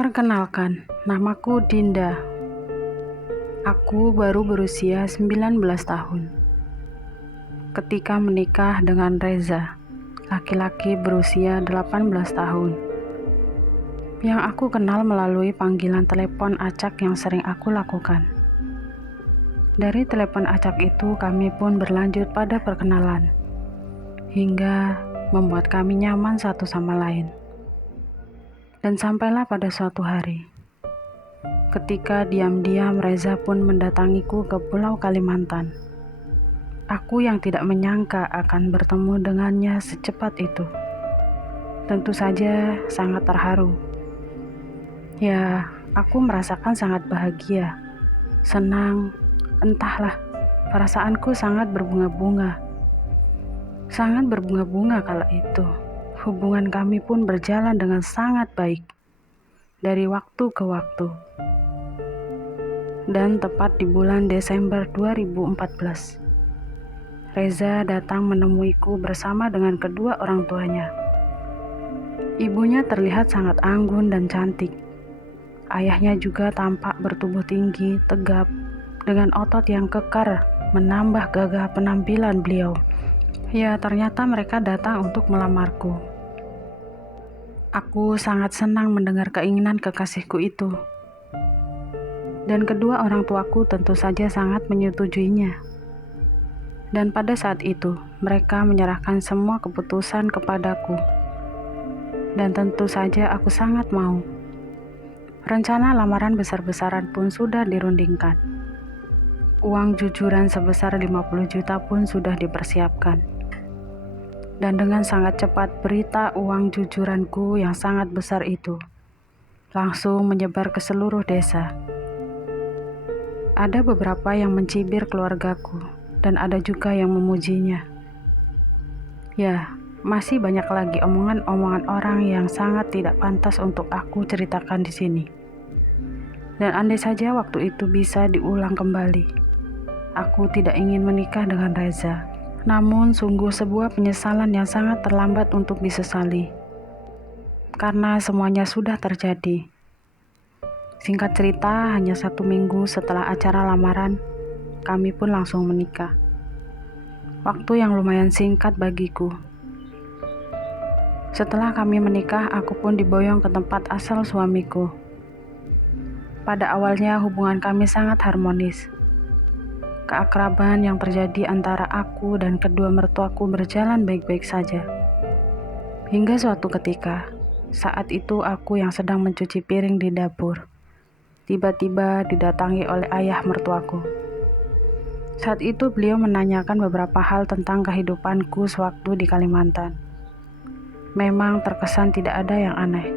Perkenalkan, namaku Dinda. Aku baru berusia 19 tahun. Ketika menikah dengan Reza, laki-laki berusia 18 tahun. Yang aku kenal melalui panggilan telepon acak yang sering aku lakukan. Dari telepon acak itu kami pun berlanjut pada perkenalan, hingga membuat kami nyaman satu sama lain. Dan sampailah pada suatu hari, ketika diam-diam Reza pun mendatangiku ke Pulau Kalimantan. Aku yang tidak menyangka akan bertemu dengannya secepat itu. Tentu saja sangat terharu. Ya, aku merasakan sangat bahagia, senang, entahlah, perasaanku sangat berbunga-bunga. Sangat berbunga-bunga kala itu. Hubungan kami pun berjalan dengan sangat baik dari waktu ke waktu. Dan tepat di bulan Desember 2014, Reza datang menemuiku bersama dengan kedua orang tuanya. Ibunya terlihat sangat anggun dan cantik. Ayahnya juga tampak bertubuh tinggi, tegap, dengan otot yang kekar menambah gagah penampilan beliau. Ya, ternyata mereka datang untuk melamarku. Aku sangat senang mendengar keinginan kekasihku itu. Dan kedua orang tuaku tentu saja sangat menyetujuinya. Dan pada saat itu, mereka menyerahkan semua keputusan kepadaku. Dan tentu saja aku sangat mau. Rencana lamaran besar-besaran pun sudah dirundingkan. Uang jujuran sebesar 50 juta pun sudah dipersiapkan. Dan dengan sangat cepat berita uang jujuranku yang sangat besar itu langsung menyebar ke seluruh desa. Ada beberapa yang mencibir keluargaku dan ada juga yang memujinya. Ya, masih banyak lagi omongan-omongan orang yang sangat tidak pantas untuk aku ceritakan di sini. Dan andai saja waktu itu bisa diulang kembali, aku tidak ingin menikah dengan Reza. Namun sungguh sebuah penyesalan yang sangat terlambat untuk disesali. Karena semuanya sudah terjadi. Singkat cerita, hanya 1 minggu setelah acara lamaran, kami pun langsung menikah. Waktu yang lumayan singkat bagiku. Setelah kami menikah, aku pun diboyong ke tempat asal suamiku. Pada awalnya hubungan kami sangat harmonis. Keakraban yang terjadi antara aku dan kedua mertuaku berjalan baik-baik saja. Hingga suatu ketika, saat itu aku yang sedang mencuci piring di dapur, tiba-tiba didatangi oleh ayah mertuaku. Saat itu beliau menanyakan beberapa hal tentang kehidupanku sewaktu di Kalimantan. Memang terkesan tidak ada yang aneh.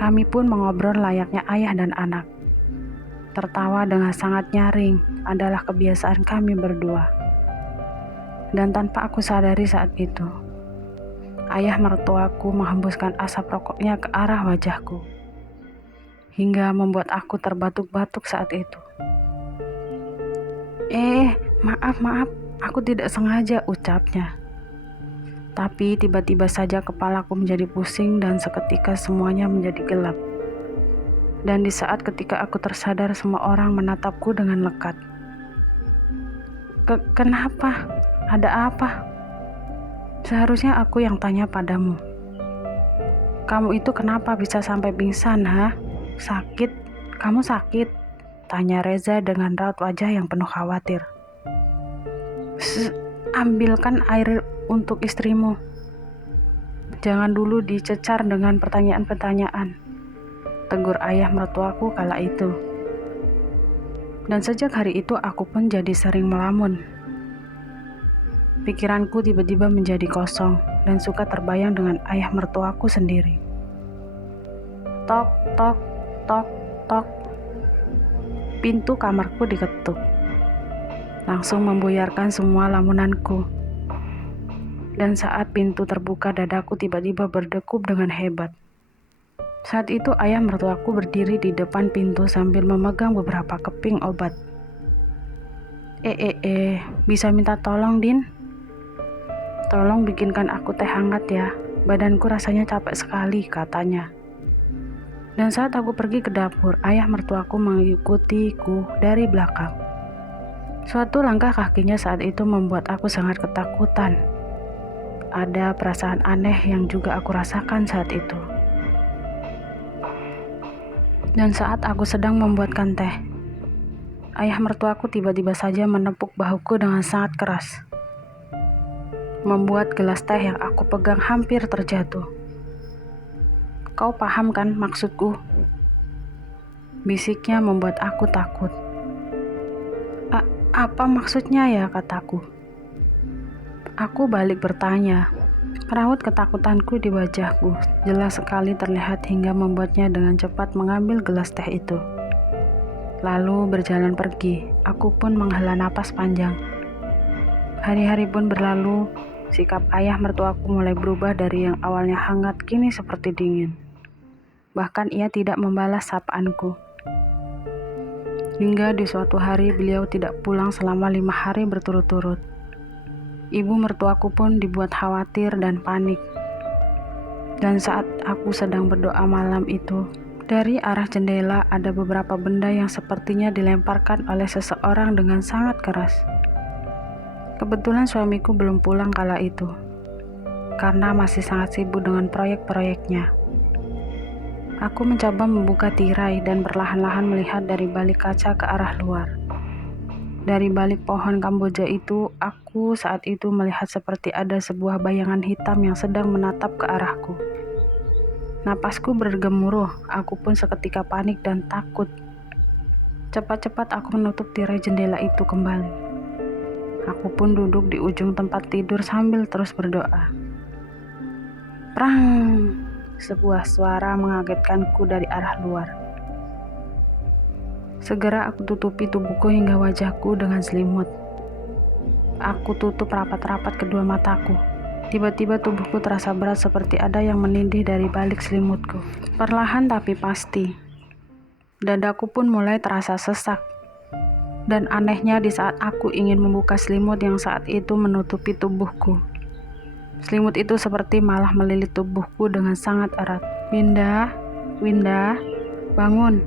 Kami pun mengobrol layaknya ayah dan anak. Tertawa dengan sangat nyaring adalah kebiasaan kami berdua. Dan tanpa aku sadari saat itu, ayah mertuaku menghembuskan asap rokoknya ke arah wajahku, hingga membuat aku terbatuk-batuk saat itu. Maaf, aku tidak sengaja, ucapnya. Tapi tiba-tiba saja kepalaku menjadi pusing dan seketika semuanya menjadi gelap. Dan di saat ketika aku tersadar, semua orang menatapku dengan lekat. Kenapa? Ada apa? Seharusnya aku yang tanya padamu. Kamu itu kenapa bisa sampai pingsan, ha? Sakit? Kamu sakit? Tanya Reza dengan raut wajah yang penuh khawatir. Ambilkan air untuk istrimu. Jangan dulu dicecar dengan pertanyaan-pertanyaan, tegur ayah mertuaku kala itu. Dan sejak hari itu aku pun jadi sering melamun. Pikiranku tiba-tiba menjadi kosong dan suka terbayang dengan ayah mertuaku sendiri. Tok, tok, tok, tok. Pintu kamarku diketuk. Langsung membuyarkan semua lamunanku. Dan saat pintu terbuka, dadaku tiba-tiba berdegup dengan hebat. Saat itu ayah mertuaku berdiri di depan pintu sambil memegang beberapa keping obat. Bisa minta tolong, Din? Tolong bikinkan aku teh hangat ya, badanku rasanya capek sekali, katanya. Dan saat aku pergi ke dapur, ayah mertuaku mengikutiku dari belakang. Suatu langkah kakinya saat itu membuat aku sangat ketakutan. Ada perasaan aneh yang juga aku rasakan saat itu. Dan saat aku sedang membuatkan teh, ayah mertuaku tiba-tiba saja menepuk bahuku dengan sangat keras, membuat gelas teh yang aku pegang hampir terjatuh. "Kau paham kan maksudku?" bisiknya membuat aku takut. Apa maksudnya ya?" kataku. Aku balik bertanya. Raut ketakutanku di wajahku jelas sekali terlihat hingga membuatnya dengan cepat mengambil gelas teh itu. Lalu berjalan pergi, aku pun menghela napas panjang. Hari-hari pun berlalu, sikap ayah mertuaku mulai berubah dari yang awalnya hangat kini seperti dingin. Bahkan ia tidak membalas sapaanku. Hingga di suatu hari beliau tidak pulang selama 5 hari berturut-turut. Ibu mertuaku pun dibuat khawatir dan panik. Dan saat aku sedang berdoa malam itu, dari arah jendela ada beberapa benda yang sepertinya dilemparkan oleh seseorang dengan sangat keras. Kebetulan suamiku belum pulang kala itu, karena masih sangat sibuk dengan proyek-proyeknya. Aku mencoba membuka tirai dan perlahan-lahan melihat dari balik kaca ke arah luar. Dari balik pohon Kamboja itu, aku saat itu melihat seperti ada sebuah bayangan hitam yang sedang menatap ke arahku. Napasku bergemuruh, aku pun seketika panik dan takut. Cepat-cepat aku menutup tirai jendela itu kembali. Aku pun duduk di ujung tempat tidur sambil terus berdoa. Prang! Sebuah suara mengagetkanku dari arah luar. Segera aku tutupi tubuhku hingga wajahku dengan selimut. Aku tutup rapat-rapat kedua mataku. Tiba-tiba tubuhku terasa berat seperti ada yang menindih dari balik selimutku. Perlahan tapi pasti. Dadaku pun mulai terasa sesak. Dan anehnya di saat aku ingin membuka selimut yang saat itu menutupi tubuhku, selimut itu seperti malah melilit tubuhku dengan sangat erat. Winda, bangun,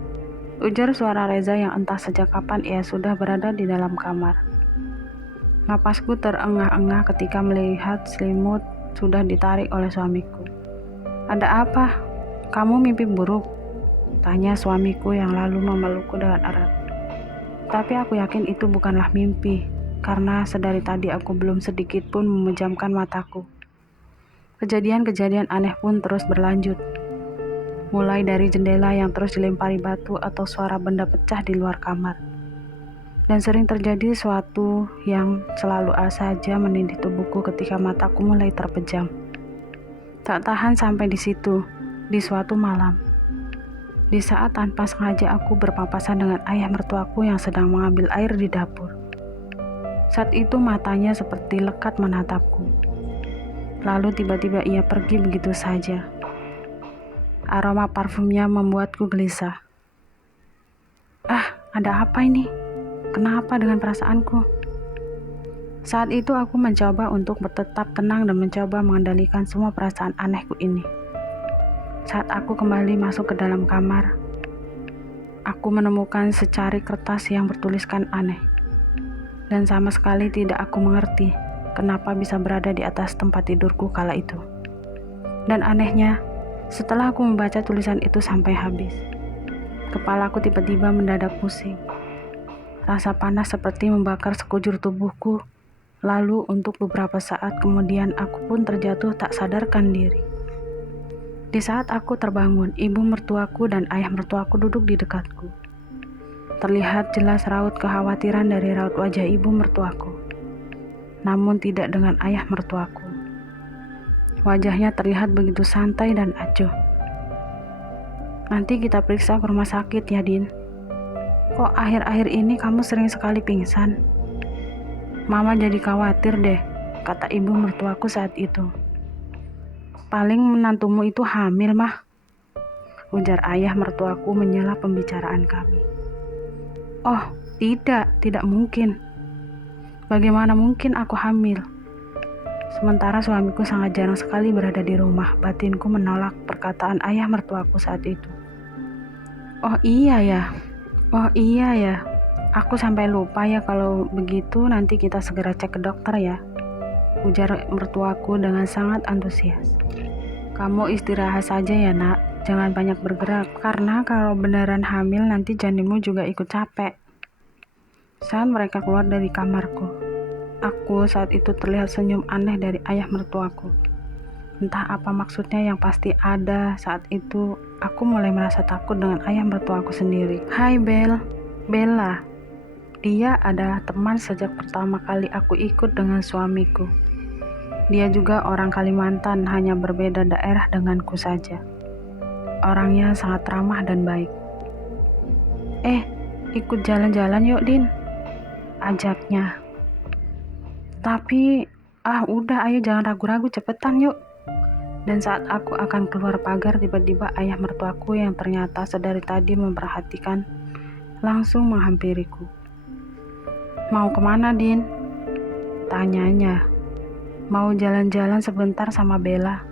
ujar suara Reza yang entah sejak kapan ia sudah berada di dalam kamar. Napasku terengah-engah ketika melihat selimut sudah ditarik oleh suamiku. Ada apa? Kamu mimpi buruk? Tanya suamiku yang lalu memelukku dengan erat. Tapi aku yakin itu bukanlah mimpi, karena sedari tadi aku belum sedikit pun memejamkan mataku. Kejadian-kejadian aneh pun terus berlanjut. Mulai dari jendela yang terus dilempari batu atau suara benda pecah di luar kamar. Dan sering terjadi suatu yang selalu saja menindih tubuhku ketika mataku mulai terpejam. Tak tahan sampai di situ, di suatu malam. Di saat tanpa sengaja aku berpapasan dengan ayah mertuaku yang sedang mengambil air di dapur. Saat itu matanya seperti lekat menatapku. Lalu tiba-tiba ia pergi begitu saja. Aroma parfumnya membuatku gelisah. Ada apa ini? Kenapa dengan perasaanku? Saat itu aku mencoba untuk tetap tenang dan mencoba mengendalikan semua perasaan anehku ini. Saat aku kembali masuk ke dalam kamar, aku menemukan secari kertas yang bertuliskan aneh. Dan sama sekali tidak aku mengerti kenapa bisa berada di atas tempat tidurku kala itu. Dan anehnya, setelah aku membaca tulisan itu sampai habis, kepalaku tiba-tiba mendadak pusing. Rasa panas seperti membakar sekujur tubuhku. Lalu untuk beberapa saat kemudian aku pun terjatuh tak sadarkan diri. Di saat aku terbangun, ibu mertuaku dan ayah mertuaku duduk di dekatku. Terlihat jelas raut kekhawatiran dari raut wajah ibu mertuaku. Namun tidak dengan ayah mertuaku. Wajahnya terlihat begitu santai dan acuh. Nanti kita periksa ke rumah sakit ya, Din. Kok akhir-akhir ini kamu sering sekali pingsan? Mama jadi khawatir deh, kata ibu mertuaku saat itu. Paling menantumu itu hamil, Mah, ujar ayah mertuaku menyela pembicaraan kami. Oh, tidak mungkin. Bagaimana mungkin aku hamil? Sementara suamiku sangat jarang sekali berada di rumah, batinku menolak perkataan ayah mertuaku saat itu. Oh iya ya, oh iya ya. Aku sampai lupa ya, kalau begitu nanti kita segera cek ke dokter ya, ujar mertuaku dengan sangat antusias. Kamu istirahat saja ya nak, jangan banyak bergerak, karena kalau beneran hamil nanti janinmu juga ikut capek. Saat mereka keluar dari kamarku, aku saat itu terlihat senyum aneh dari ayah mertuaku. Entah apa maksudnya, yang pasti ada saat itu aku mulai merasa takut dengan ayah mertuaku sendiri. Hai Bella. Dia adalah teman sejak pertama kali aku ikut dengan suamiku. Dia juga orang Kalimantan, hanya berbeda daerah denganku saja. Orangnya sangat ramah dan baik. Ikut jalan-jalan yuk Din, ajaknya. Tapi udah, ayo jangan ragu-ragu, cepetan yuk. Dan saat aku akan keluar pagar, tiba-tiba ayah mertuaku yang ternyata sedari tadi memperhatikan langsung menghampiriku. Mau kemana Din? Tanyanya. Mau jalan-jalan sebentar sama Bella,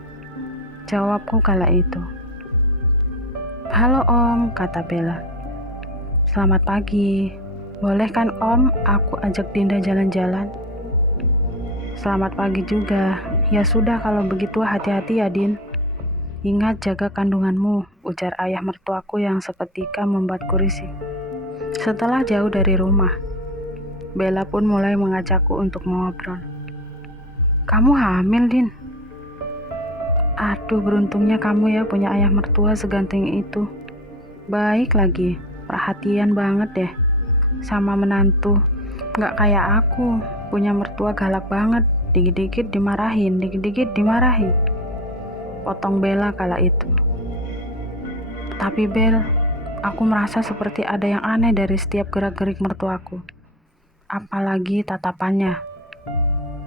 jawabku kala itu. Halo Om, kata Bella. Selamat pagi. Boleh kan Om, aku ajak Dinda jalan-jalan? Selamat pagi juga. Ya sudah, kalau begitu hati-hati ya Din. Ingat jaga kandunganmu, ujar ayah mertuaku yang seketika membuatku risih. Setelah jauh dari rumah, Bella pun mulai mengajakku untuk ngobrol. Kamu hamil Din? Aduh, beruntungnya kamu ya punya ayah mertua seganteng itu. Baik lagi, perhatian banget deh sama menantu. Gak kayak aku, punya mertua galak banget, dikit-dikit dimarahin, potong Bella kala itu. Tapi Bel, aku merasa seperti ada yang aneh dari setiap gerak-gerik mertuaku. Apalagi tatapannya.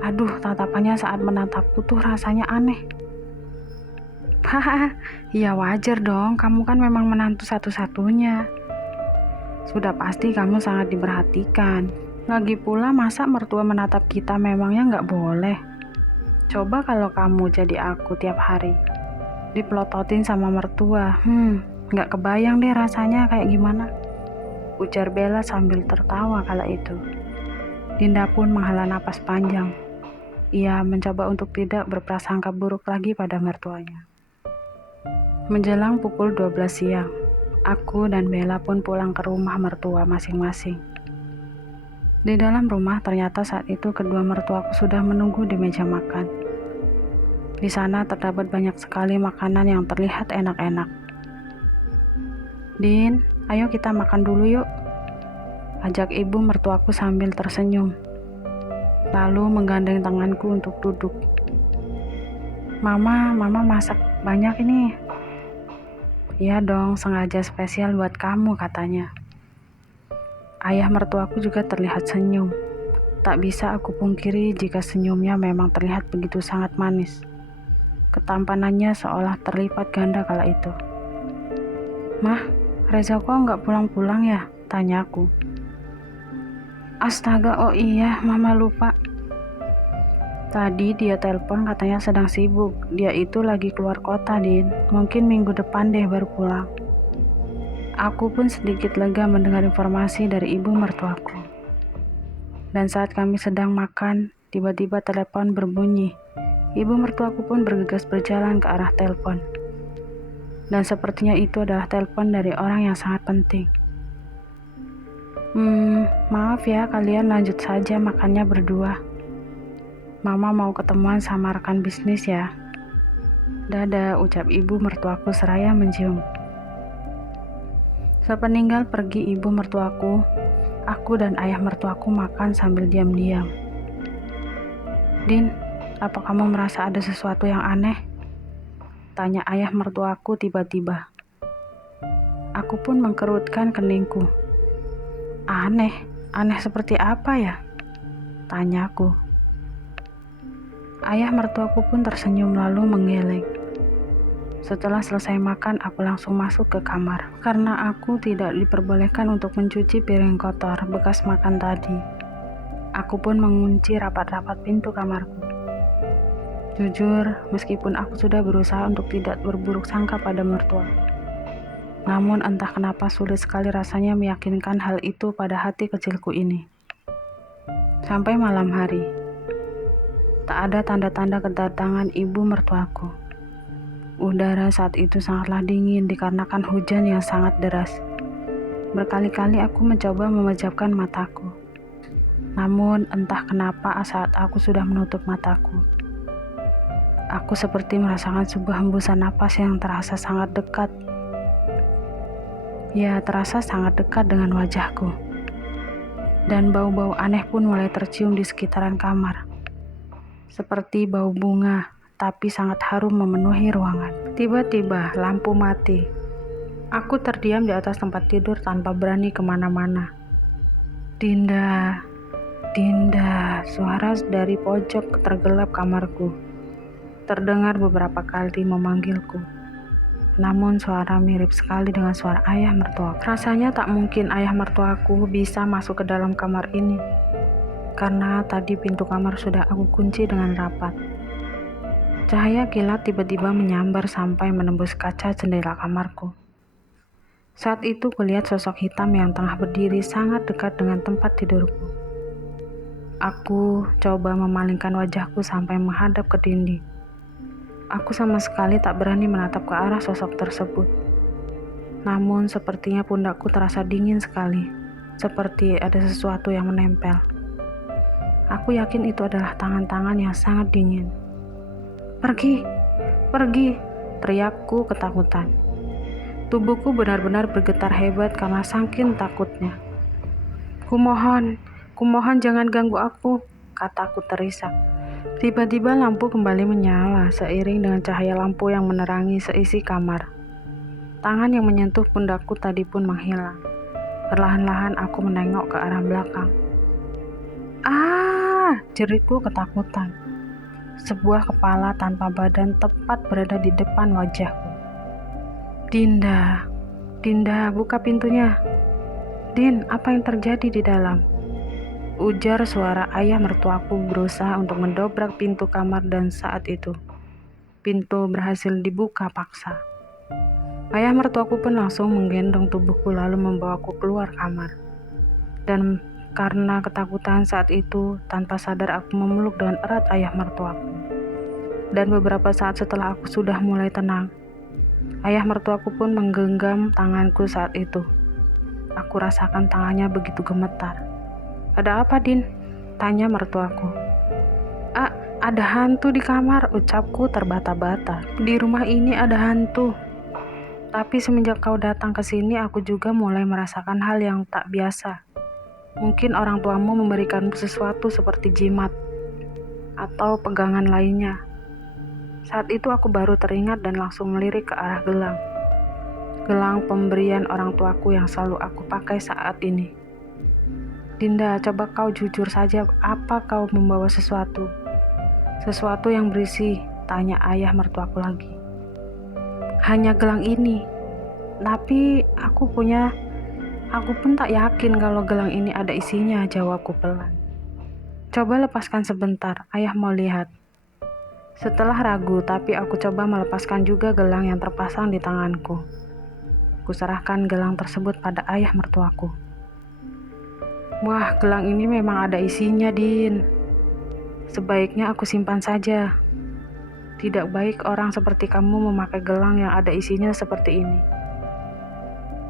Aduh, tatapannya saat menatapku tuh rasanya aneh. Hahaha, ya wajar dong, kamu kan memang menantu satu-satunya. Sudah pasti kamu sangat diperhatikan. Lagi pula masa mertua menatap kita memangnya nggak boleh? Coba kalau kamu jadi aku tiap hari, dipelototin sama mertua, nggak kebayang deh rasanya kayak gimana, ujar Bella sambil tertawa kala itu. Dinda pun menghela napas panjang. Ia mencoba untuk tidak berprasangka buruk lagi pada mertuanya. Menjelang pukul 12 siang, aku dan Bella pun pulang ke rumah mertua masing-masing. Di dalam rumah ternyata saat itu kedua mertuaku sudah menunggu di meja makan. Di sana terdapat banyak sekali makanan yang terlihat enak-enak. Din, ayo kita makan dulu yuk, ajak ibu mertuaku sambil tersenyum, lalu menggandeng tanganku untuk duduk. Mama masak banyak ini. Iya dong, sengaja spesial buat kamu, katanya. Ayah mertuaku juga terlihat senyum. Tak bisa aku pungkiri jika senyumnya memang terlihat begitu sangat manis. Ketampanannya seolah terlipat ganda kala itu. Mah, Reza kok nggak pulang-pulang ya? Tanyaku. Astaga, oh iya, Mama lupa. Tadi dia telepon katanya sedang sibuk. Dia itu lagi keluar kota, Din. Mungkin minggu depan deh baru pulang. Aku pun sedikit lega mendengar informasi dari ibu mertuaku. Dan saat kami sedang makan, tiba-tiba telepon berbunyi. Ibu mertuaku pun bergegas berjalan ke arah telepon. Dan sepertinya itu adalah telepon dari orang yang sangat penting. Maaf ya, kalian lanjut saja makannya berdua. Mama mau ketemuan sama rekan bisnis ya. Dadah, ucap ibu mertuaku seraya mencium. Sepeninggal pergi ibu mertuaku, aku dan ayah mertuaku makan sambil diam-diam. Din, apa kamu merasa ada sesuatu yang aneh? Tanya ayah mertuaku tiba-tiba. Aku pun mengkerutkan keningku. Aneh seperti apa ya? Tanyaku. Ayah mertuaku pun tersenyum lalu menggeleng. Setelah selesai makan, aku langsung masuk ke kamar. Karena aku tidak diperbolehkan untuk mencuci piring kotor bekas makan tadi. Aku pun mengunci rapat-rapat pintu kamarku. Jujur, meskipun aku sudah berusaha untuk tidak berburuk sangka pada mertua, Namun entah kenapa sulit sekali rasanya meyakinkan hal itu pada hati kecilku ini. Sampai malam hari, tak ada tanda-tanda kedatangan ibu mertuaku. Udara saat itu sangatlah dingin dikarenakan hujan yang sangat deras. Berkali-kali aku mencoba memejamkan mataku. Namun entah kenapa saat aku sudah menutup mataku, aku seperti merasakan sebuah hembusan napas yang terasa sangat dekat. Ya, terasa sangat dekat dengan wajahku. Dan bau-bau aneh pun mulai tercium di sekitaran kamar. Seperti bau bunga, tapi sangat harum memenuhi ruangan. Tiba-tiba lampu mati. Aku terdiam di atas tempat tidur tanpa berani kemana-mana. Dinda, Dinda, suara dari pojok tergelap kamarku terdengar beberapa kali memanggilku. Namun suara mirip sekali dengan suara ayah mertuaku. Rasanya tak mungkin ayah mertuaku bisa masuk ke dalam kamar ini, karena tadi pintu kamar sudah aku kunci dengan rapat. Cahaya kilat tiba-tiba menyambar sampai menembus kaca jendela kamarku. Saat itu kulihat sosok hitam yang tengah berdiri sangat dekat dengan tempat tidurku. Aku coba memalingkan wajahku sampai menghadap ke dinding. Aku sama sekali tak berani menatap ke arah sosok tersebut. Namun sepertinya pundakku terasa dingin sekali, seperti ada sesuatu yang menempel. Aku yakin itu adalah tangan-tangan yang sangat dingin. "Pergi, pergi!" teriakku ketakutan. Tubuhku benar-benar bergetar hebat karena saking takutnya. Kumohon jangan ganggu aku," kataku terisak. Tiba-tiba lampu kembali menyala seiring dengan cahaya lampu yang menerangi seisi kamar. Tangan yang menyentuh pundakku tadi pun menghilang. Perlahan-lahan aku menengok ke arah belakang. "Ah!" jeritku ketakutan. Sebuah kepala tanpa badan tepat berada di depan wajahku. Dinda, buka pintunya." "Din, apa yang terjadi di dalam?" ujar suara ayah mertuaku berusaha untuk mendobrak pintu kamar, dan saat itu pintu berhasil dibuka paksa. Ayah mertuaku pun langsung menggendong tubuhku lalu membawaku keluar kamar. Dan karena ketakutan saat itu, tanpa sadar aku memeluk dengan erat ayah mertuaku. Dan beberapa saat setelah aku sudah mulai tenang, ayah mertuaku pun menggenggam tanganku saat itu. Aku rasakan tangannya begitu gemetar. "Ada apa, Din?" tanya mertuaku. Ada hantu di kamar," ucapku terbata-bata. "Di rumah ini ada hantu. Tapi semenjak kau datang ke sini, aku juga mulai merasakan hal yang tak biasa. Mungkin orang tuamu memberikanmu sesuatu seperti jimat atau pegangan lainnya." Saat itu aku baru teringat dan langsung melirik ke arah gelang. Gelang pemberian orang tuaku yang selalu aku pakai saat ini. "Dinda, coba kau jujur saja, apa kau membawa sesuatu? Sesuatu yang berisi?" tanya ayah mertuaku lagi. "Hanya gelang ini. Tapi aku pun tak yakin kalau gelang ini ada isinya," jawabku pelan. "Coba lepaskan sebentar, ayah mau lihat." Setelah ragu, tapi aku coba melepaskan juga gelang yang terpasang di tanganku. Kuserahkan gelang tersebut pada ayah mertuaku. "Wah, gelang ini memang ada isinya, Din. Sebaiknya aku simpan saja. Tidak baik orang seperti kamu memakai gelang yang ada isinya seperti ini."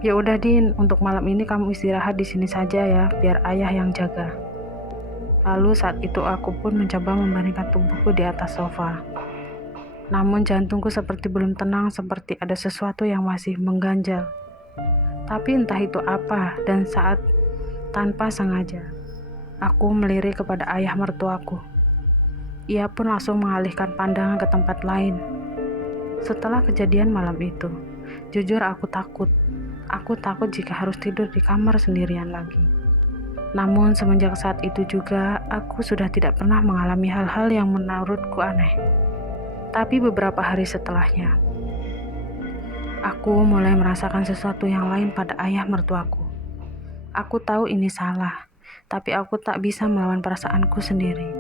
"Ya udah, Din, untuk malam ini kamu istirahat di sini saja ya, biar ayah yang jaga." Lalu saat itu aku pun mencoba membaringkan tubuhku di atas sofa. Namun jantungku seperti belum tenang, seperti ada sesuatu yang masih mengganjal. Tapi entah itu apa, dan saat tanpa sengaja aku melirik kepada ayah mertuaku. Ia pun langsung mengalihkan pandangan ke tempat lain. Setelah kejadian malam itu, jujur aku takut. Aku takut jika harus tidur di kamar sendirian lagi. Namun semenjak saat itu juga, aku sudah tidak pernah mengalami hal-hal yang menurutku aneh. Tapi beberapa hari setelahnya, aku mulai merasakan sesuatu yang lain pada ayah mertuaku. Aku tahu ini salah, tapi aku tak bisa melawan perasaanku sendiri.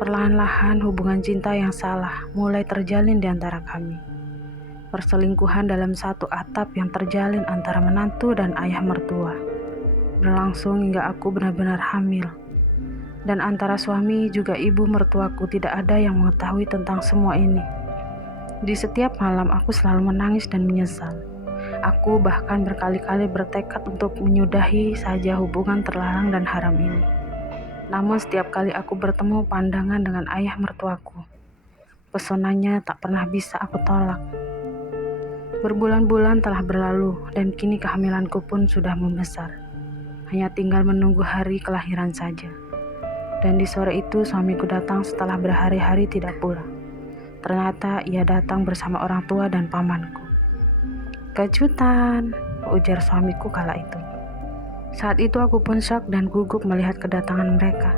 Perlahan-lahan hubungan cinta yang salah mulai terjalin di antara kami. Perselingkuhan dalam satu atap yang terjalin antara menantu dan ayah mertua. Berlangsung hingga aku benar-benar hamil. Dan antara suami juga ibu mertuaku tidak ada yang mengetahui tentang semua ini. Di setiap malam aku selalu menangis dan menyesal. Aku bahkan berkali-kali bertekad untuk menyudahi saja hubungan terlarang dan haram ini. Namun setiap kali aku bertemu pandangan dengan ayah mertuaku, pesonanya tak pernah bisa aku tolak. Berbulan-bulan telah berlalu dan kini kehamilanku pun sudah membesar. Hanya tinggal menunggu hari kelahiran saja. Dan di sore itu suamiku datang setelah berhari-hari tidak pulang. Ternyata ia datang bersama orang tua dan pamanku. "Kejutan," ujar suamiku kala itu. Saat itu aku pun syok dan gugup melihat kedatangan mereka.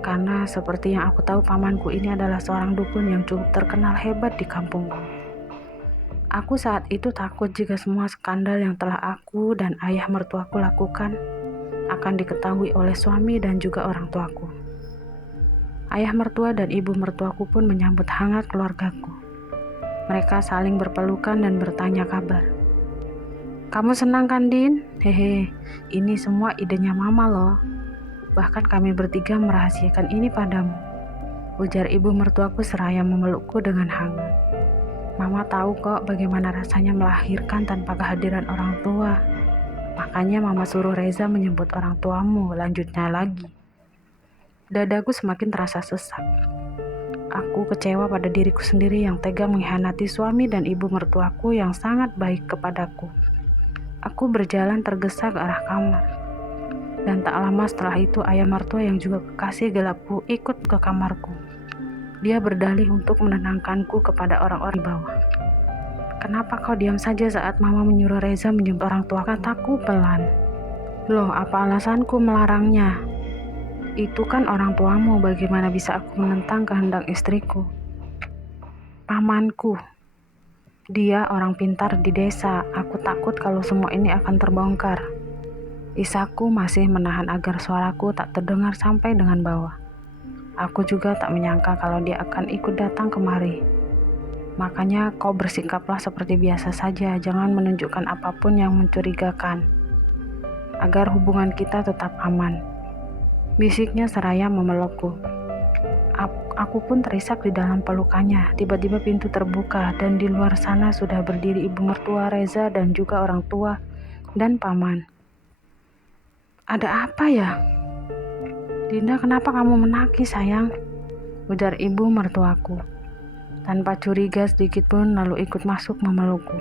Karena seperti yang aku tahu pamanku ini adalah seorang dukun yang cukup terkenal hebat di kampungku. Aku saat itu takut jika semua skandal yang telah aku dan ayah mertuaku lakukan akan diketahui oleh suami dan juga orang tuaku. Ayah mertua dan ibu mertuaku pun menyambut hangat keluargaku. Mereka saling berpelukan dan bertanya kabar. "Kamu senang kan, Din? Hehe, ini semua idenya Mama loh. Bahkan kami bertiga merahasiakan ini padamu," ujar ibu mertuaku seraya memelukku dengan hangat. "Mama tahu kok bagaimana rasanya melahirkan tanpa kehadiran orang tua. Makanya Mama suruh Reza menyebut orang tuamu," lanjutnya lagi. Dadaku semakin terasa sesak. Aku kecewa pada diriku sendiri yang tega mengkhianati suami dan ibu mertuaku yang sangat baik kepadaku. Aku berjalan tergesa ke arah kamar. Dan tak lama setelah itu ayah mertua yang juga kekasih gelapku ikut ke kamarku. Dia berdalih untuk menenangkanku kepada orang-orang di bawah. "Kenapa kau diam saja saat Mama menyuruh Reza menjemput orang tua?" kataku pelan. "Loh, apa alasanku melarangnya? Itu kan orang tuamu, bagaimana bisa aku menentang kehendak istriku?" "Pamanku. Dia orang pintar di desa. Aku takut kalau semua ini akan terbongkar." Isaku masih menahan agar suaraku tak terdengar sampai dengan bawah. Aku juga tak menyangka kalau dia akan ikut datang kemari. "Makanya kau bersikaplah seperti biasa saja, jangan menunjukkan apapun yang mencurigakan, agar hubungan kita tetap aman," bisiknya seraya memelukku. Aku pun terisak di dalam pelukannya. Tiba-tiba pintu terbuka dan di luar sana sudah berdiri ibu mertua Reza dan juga orang tua dan paman. "Ada apa ya? Dinda, kenapa kamu menangis sayang?" ujar ibu mertuaku. Tanpa curiga sedikit pun lalu ikut masuk memelukku.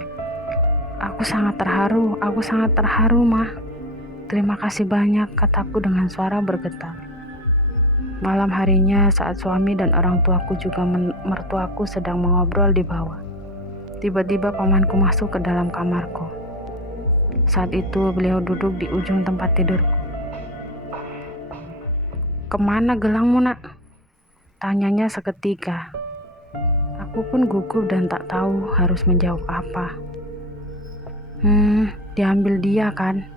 Aku sangat terharu, Mah. Terima kasih banyak," kataku dengan suara bergetar. Malam harinya saat suami dan orang tuaku juga mertuaku sedang mengobrol di bawah. Tiba-tiba pamanku masuk ke dalam kamarku. Saat itu beliau duduk di ujung tempat tidurku. "Kemana gelangmu, Nak?" tanyanya seketika. Aku pun gugup dan tak tahu harus menjawab apa. Diambil dia kan?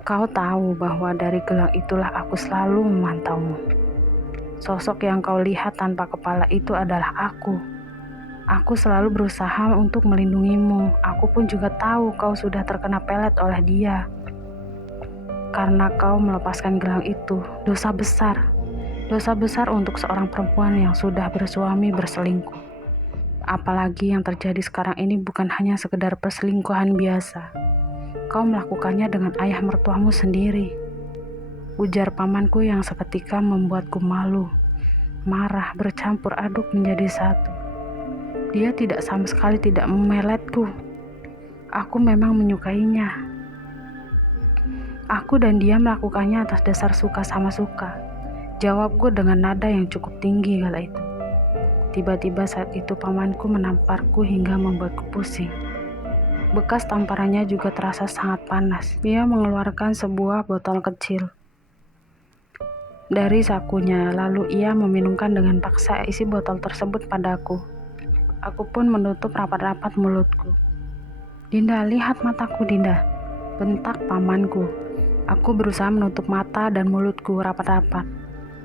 Kau tahu bahwa dari gelang itulah aku selalu memantaumu. Sosok yang kau lihat tanpa kepala itu adalah aku. Aku selalu berusaha untuk melindungimu. Aku pun juga tahu kau sudah terkena pelet oleh dia. Karena kau melepaskan gelang itu, dosa besar. Dosa besar untuk seorang perempuan yang sudah bersuami berselingkuh. Apalagi yang terjadi sekarang ini bukan hanya sekedar perselingkuhan biasa. Kau melakukannya dengan ayah mertuamu sendiri, ujar pamanku yang seketika membuatku malu, marah, bercampur aduk menjadi satu. Dia tidak sama sekali tidak memeletku. Aku memang menyukainya. Aku dan dia melakukannya atas dasar suka sama suka, jawabku dengan nada yang cukup tinggi kala itu. Tiba-tiba saat itu pamanku menamparku hingga membuatku pusing. Bekas tamparannya juga terasa sangat panas. Dia mengeluarkan sebuah botol kecil dari sakunya, lalu ia meminumkan dengan paksa isi botol tersebut padaku. Aku pun menutup rapat-rapat mulutku. "Dinda, lihat mataku, Dinda," bentak pamanku. Aku berusaha menutup mata dan mulutku rapat-rapat.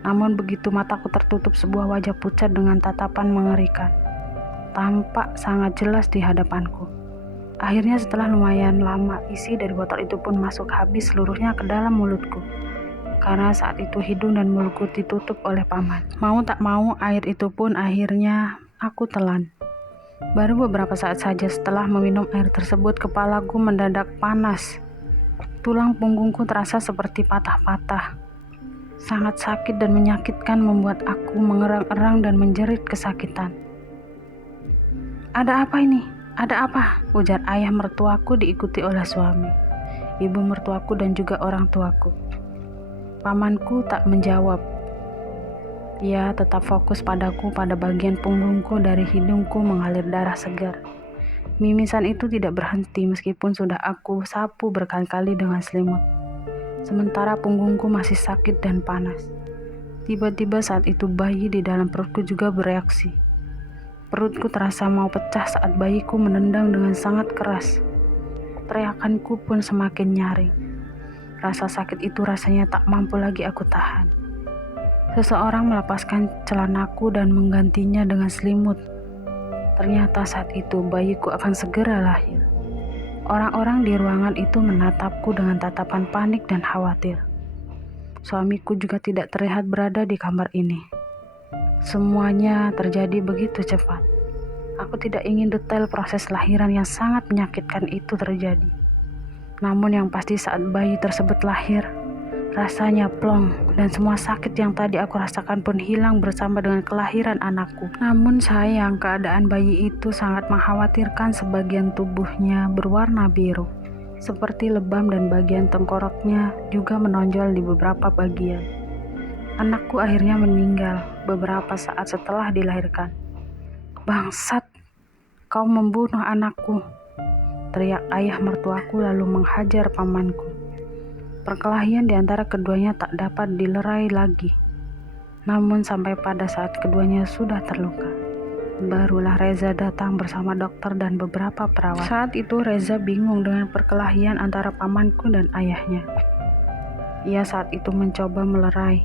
Namun begitu mataku tertutup, sebuah wajah pucat dengan tatapan mengerikan tampak sangat jelas di hadapanku. Akhirnya setelah lumayan lama, isi dari botol itu pun masuk habis seluruhnya ke dalam mulutku. Karena saat itu hidung dan mulutku ditutup oleh paman. Mau tak mau, air itu pun akhirnya aku telan. Baru beberapa saat saja setelah meminum air tersebut, kepalaku mendadak panas. Tulang punggungku terasa seperti patah-patah. Sangat sakit dan menyakitkan membuat aku mengerang-erang dan menjerit kesakitan. "Ada apa ini? Ada apa?" ujar ayah mertuaku diikuti oleh suami, ibu mertuaku dan juga orang tuaku. Pamanku tak menjawab. Ia tetap fokus padaku, pada bagian punggungku. Dari hidungku mengalir darah segar. Mimisan itu tidak berhenti meskipun sudah aku sapu berkali-kali dengan selimut. Sementara punggungku masih sakit dan panas. Tiba-tiba saat itu bayi di dalam perutku juga bereaksi. Perutku terasa mau pecah saat bayiku menendang dengan sangat keras. Teriakanku pun semakin nyaring. Rasa sakit itu rasanya tak mampu lagi aku tahan. Seseorang melepaskan celanaku dan menggantinya dengan selimut. Ternyata saat itu bayiku akan segera lahir. Orang-orang di ruangan itu menatapku dengan tatapan panik dan khawatir. Suamiku juga tidak terlihat berada di kamar ini. Semuanya terjadi begitu cepat. Aku tidak ingin detail proses lahiran yang sangat menyakitkan itu terjadi. Namun yang pasti saat bayi tersebut lahir, rasanya plong dan semua sakit yang tadi aku rasakan pun hilang bersama dengan kelahiran anakku. Namun sayang, keadaan bayi itu sangat mengkhawatirkan. Sebagian tubuhnya berwarna biru, seperti lebam, dan bagian tengkoraknya juga menonjol di beberapa bagian. Anakku akhirnya meninggal beberapa saat setelah dilahirkan. "Bangsat, kau membunuh anakku!" teriak ayah mertuaku lalu menghajar pamanku. Perkelahian di antara keduanya tak dapat dilerai lagi. Namun sampai pada saat keduanya sudah terluka, barulah Reza datang bersama dokter dan beberapa perawat. Saat itu Reza bingung dengan perkelahian antara pamanku dan ayahnya. Ia saat itu mencoba melerai,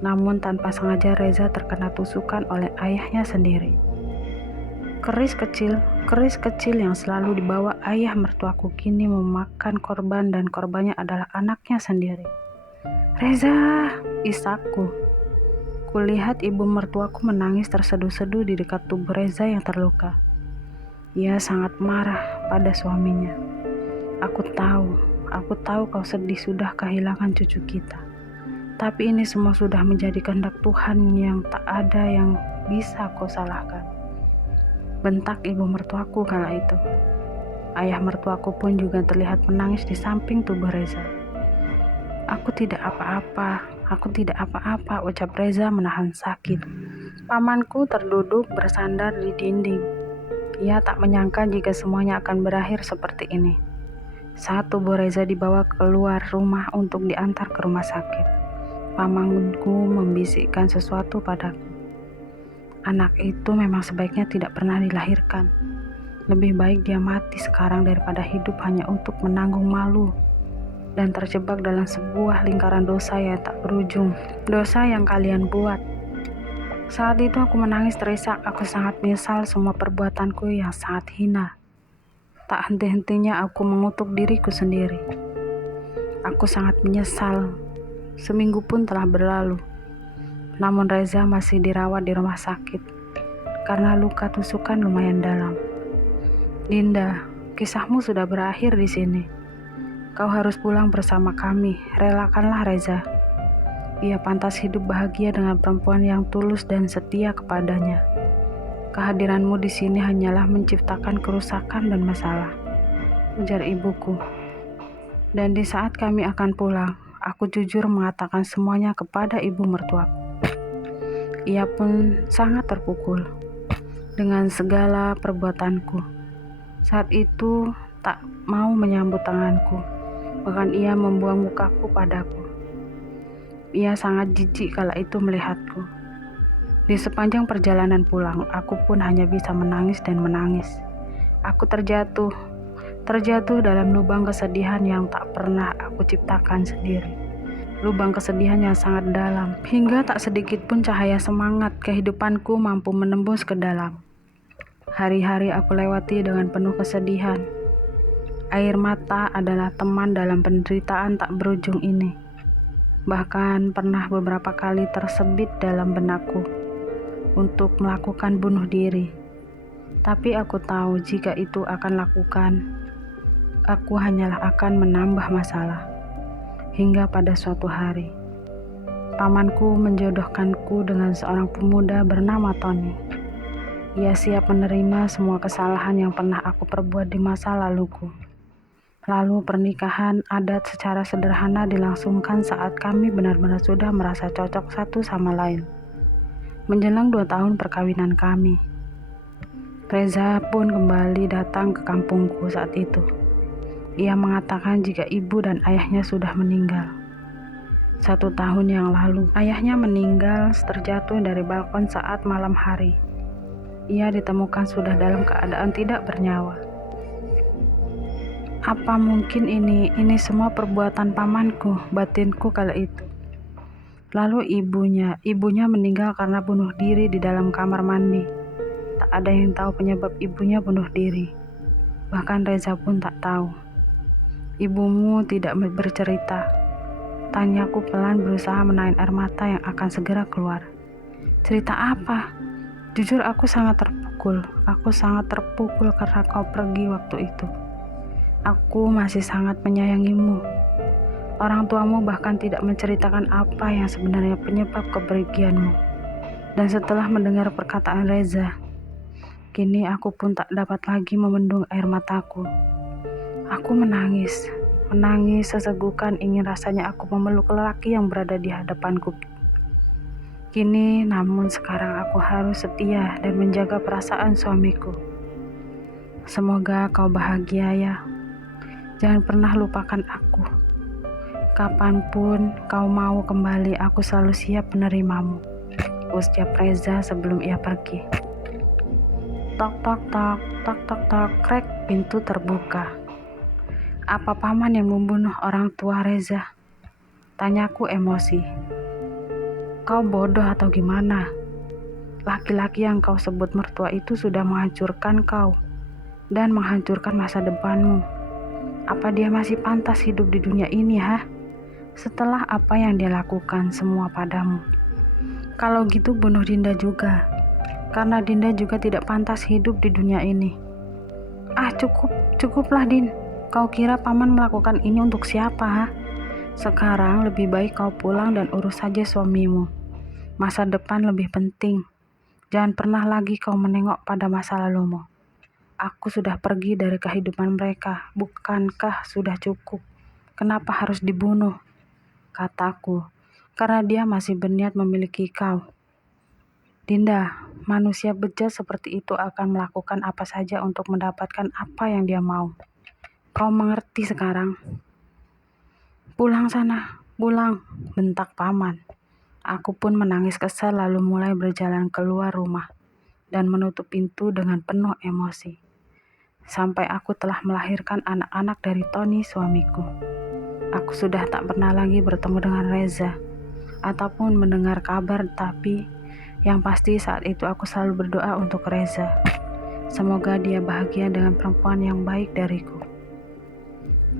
namun tanpa sengaja Reza terkena tusukan oleh ayahnya sendiri. Keris kecil yang selalu dibawa ayah mertuaku kini memakan korban, dan korbannya adalah anaknya sendiri. "Reza!" isakku. Kulihat ibu mertuaku menangis terseduh-seduh di dekat tubuh Reza yang terluka. Ia sangat marah pada suaminya. Aku tahu kau sedih sudah kehilangan cucu kita. Tapi ini semua sudah menjadi kehendak Tuhan yang tak ada yang bisa kau salahkan," bentak ibu mertuaku kala itu. Ayah mertuaku pun juga terlihat menangis di samping tubuh Reza. Aku tidak apa-apa, ucap Reza menahan sakit. Pamanku terduduk bersandar di dinding. Ia tak menyangka jika semuanya akan berakhir seperti ini. Saat tubuh Reza dibawa keluar rumah untuk diantar ke rumah sakit, pamanku membisikkan sesuatu padaku. Anak itu memang sebaiknya tidak pernah dilahirkan. Lebih baik dia mati sekarang daripada hidup hanya untuk menanggung malu dan terjebak dalam sebuah lingkaran dosa yang tak berujung. Dosa yang kalian buat. Saat itu aku menangis terisak. Aku sangat menyesal semua perbuatanku yang sangat hina. Tak henti-hentinya aku mengutuk diriku sendiri. Aku sangat menyesal. Seminggu pun telah berlalu. Namun Reza masih dirawat di rumah sakit karena luka tusukan lumayan dalam. "Dinda, kisahmu sudah berakhir di sini. Kau harus pulang bersama kami. Relakanlah Reza. Ia pantas hidup bahagia dengan perempuan yang tulus dan setia kepadanya. Kehadiranmu di sini hanyalah menciptakan kerusakan dan masalah," ujar ibuku. Dan di saat kami akan pulang, aku jujur mengatakan semuanya kepada ibu mertuaku. Ia pun sangat terpukul dengan segala perbuatanku. Saat itu tak mau menyambut tanganku, bahkan ia membuang mukaku padaku. Ia sangat jijik kala itu melihatku. Di sepanjang perjalanan pulang, aku pun hanya bisa menangis dan menangis. Aku terjatuh dalam lubang kesedihan yang tak pernah aku ciptakan sendiri. Lubang kesedihan yang sangat dalam, hingga tak sedikit pun cahaya semangat kehidupanku mampu menembus ke dalam. Hari-hari aku lewati dengan penuh kesedihan. Air mata adalah teman dalam penderitaan tak berujung ini. Bahkan pernah beberapa kali tersebit dalam benakku untuk melakukan bunuh diri. Tapi aku tahu jika itu akan lakukan, aku hanyalah akan menambah masalah. Hingga pada suatu hari, pamanku menjodohkanku dengan seorang pemuda bernama Tony. Ia siap menerima semua kesalahan yang pernah aku perbuat di masa laluku. Lalu pernikahan adat secara sederhana dilangsungkan saat kami benar-benar sudah merasa cocok satu sama lain. Menjelang 2 tahun perkawinan kami, Reza pun kembali datang ke kampungku saat itu. Ia mengatakan jika ibu dan ayahnya sudah meninggal. 1 tahun yang lalu, ayahnya meninggal terjatuh dari balkon saat malam hari. Ia ditemukan sudah dalam keadaan tidak bernyawa. Apa mungkin ini semua perbuatan pamanku, batinku kala itu. Lalu ibunya meninggal karena bunuh diri di dalam kamar mandi. Tak ada yang tahu penyebab ibunya bunuh diri. Bahkan Reza pun tak tahu. Ibumu tidak bercerita. Tanyaku pelan berusaha menahan air mata yang akan segera keluar. Cerita apa? Jujur aku sangat terpukul. Aku sangat terpukul karena kau pergi waktu itu. Aku masih sangat menyayangimu. Orang tuamu bahkan tidak menceritakan apa yang sebenarnya penyebab kepergianmu. Dan setelah mendengar perkataan Reza, kini aku pun tak dapat lagi membendung air mataku. Aku menangis sesegukan, ingin rasanya aku memeluk lelaki yang berada di hadapanku. Kini, namun sekarang aku harus setia dan menjaga perasaan suamiku. Semoga kau bahagia ya. Jangan pernah lupakan aku. Kapanpun kau mau kembali, aku selalu siap menerimamu. Ucap Reza sebelum ia pergi. Tok tok tok, tok tok tok, krek, pintu terbuka. Apa paman yang membunuh orang tua Reza? Tanyaku emosi. Kau bodoh atau gimana? Laki-laki yang kau sebut mertua itu sudah menghancurkan kau dan menghancurkan masa depanmu. Apa dia masih pantas hidup di dunia ini, setelah apa yang dia lakukan semua padamu? Kalau gitu bunuh Dinda juga, karena Dinda juga tidak pantas hidup di dunia ini. Cukuplah Din. Kau kira paman melakukan ini untuk siapa, Sekarang lebih baik kau pulang dan urus saja suamimu. Masa depan lebih penting. Jangan pernah lagi kau menengok pada masa lalumu. Aku sudah pergi dari kehidupan mereka. Bukankah sudah cukup? Kenapa harus dibunuh? Kataku, karena dia masih berniat memiliki kau. Dinda, manusia bejat seperti itu akan melakukan apa saja untuk mendapatkan apa yang dia mau. Kau mengerti sekarang? Pulang sana, pulang, bentak paman. Aku pun menangis kesal lalu mulai berjalan keluar rumah dan menutup pintu dengan penuh emosi. Sampai aku telah melahirkan anak-anak dari Tony suamiku. Aku sudah tak pernah lagi bertemu dengan Reza ataupun mendengar kabar, tapi yang pasti saat itu aku selalu berdoa untuk Reza. Semoga dia bahagia dengan perempuan yang baik dariku.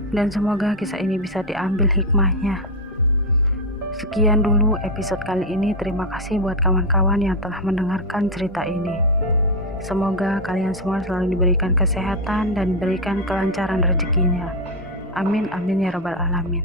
Dan semoga kisah ini bisa diambil hikmahnya. Sekian dulu episode kali ini. Terima kasih buat kawan-kawan yang telah mendengarkan cerita ini. Semoga kalian semua selalu diberikan kesehatan dan diberikan kelancaran rezekinya. Amin, amin ya rabbal alamin.